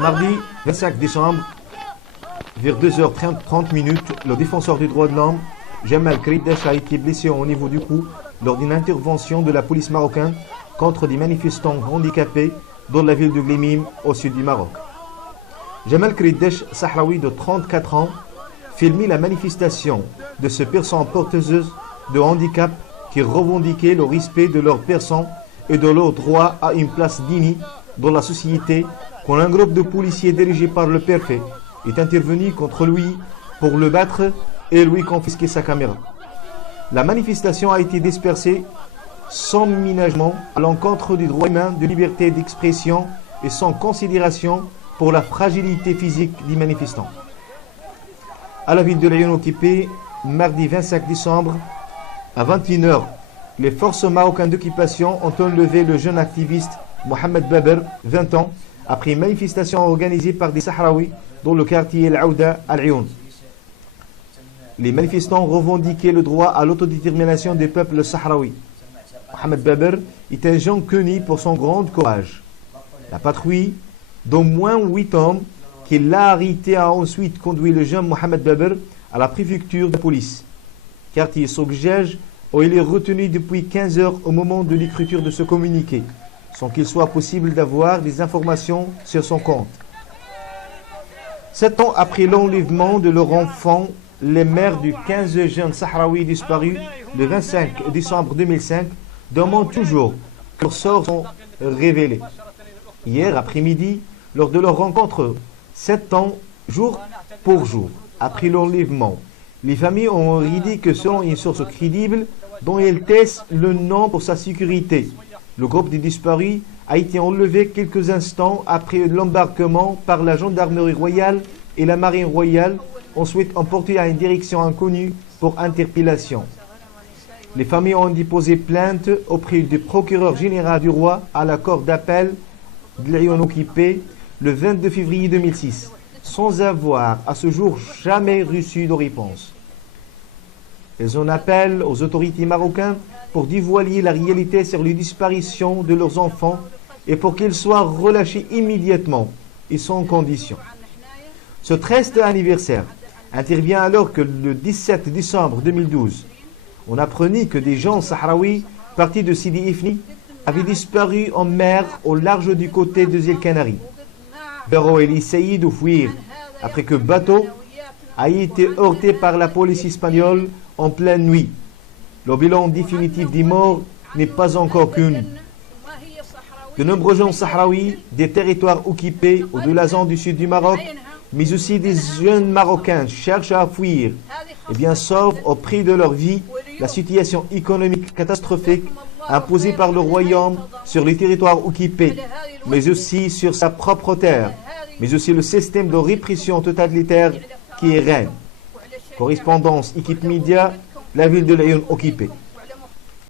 Mardi 25 décembre, vers 2h30, le défenseur des droits de l'homme, Jamal Kriddesh, a été blessé au niveau du cou lors d'une intervention de la police marocaine contre des manifestants handicapés dans la ville de Glimim, au sud du Maroc. Jamal Kriddesh, sahraoui de 34 ans, filmait la manifestation de ces personnes porteuses de handicap qui revendiquaient le respect de leurs personnes et de leur droit à une place digne dans la société quand un groupe de policiers dirigé par le préfet est intervenu contre lui pour le battre et lui confisquer sa caméra. La manifestation a été dispersée sans ménagement à l'encontre du droit humain de liberté d'expression et sans considération pour la fragilité physique des manifestants. À la ville de Lyon occupée, mardi 25 décembre, à 21h, les forces marocaines d'occupation ont enlevé le jeune activiste Mohamed Baber, 20 ans, après une manifestation organisée par des Sahraouis dans le quartier El Aouda à Lyon. Les manifestants revendiquaient le droit à l'autodétermination des peuples sahraouis. Mohamed Baber est un jeune connu pour son grand courage. La patrouille d'au moins 8 hommes qui l'a arrêté a ensuite conduit le jeune Mohamed Baber à la préfecture de police, quartier Sogjej, où il est retenu depuis 15 heures au moment de l'écriture de ce communiqué, sans qu'il soit possible d'avoir des informations sur son compte. 7 ans après l'enlèvement de leur enfant, les mères du 15 jeunes Sahraouis disparus le 25 décembre 2005 demandent toujours que leurs sorts sont révélés. Hier après-midi, lors de leur rencontre, 7 ans, jour pour jour, après l'enlèvement, les familles ont dit que selon une source crédible, dont elles testent le nom pour sa sécurité, le groupe des disparus a été enlevé quelques instants après l'embarquement par la gendarmerie royale et la marine royale, ensuite emporté à une direction inconnue pour interpellation. Les familles ont déposé plainte auprès du procureur général du roi à la cour d'appel de Lyon occupée le 22 février 2006, sans avoir à ce jour jamais reçu de réponse. Elles en appellent aux autorités marocaines pour dévoiler la réalité sur les disparitions de leurs enfants et pour qu'ils soient relâchés immédiatement et sans condition. Ce triste anniversaire intervient alors que le 17 décembre 2012, on apprenait que des gens sahraouis partis de Sidi Ifni avaient disparu en mer au large du côté des îles Canaries. Bero El essayait de fuir après que le bateau a été heurté par la police espagnole en pleine nuit. Le bilan définitif des morts n'est pas encore connu. De nombreux gens sahraouis des territoires occupés au de la zone du sud du Maroc, mais aussi des jeunes Marocains cherchent à fuir et bien sauvent au prix de leur vie la situation économique catastrophique imposée par le royaume sur les territoires occupés, mais aussi sur sa propre terre, mais aussi le système de répression totalitaire qui est règne. Correspondance Équipe Média, la ville de Lyon occupée.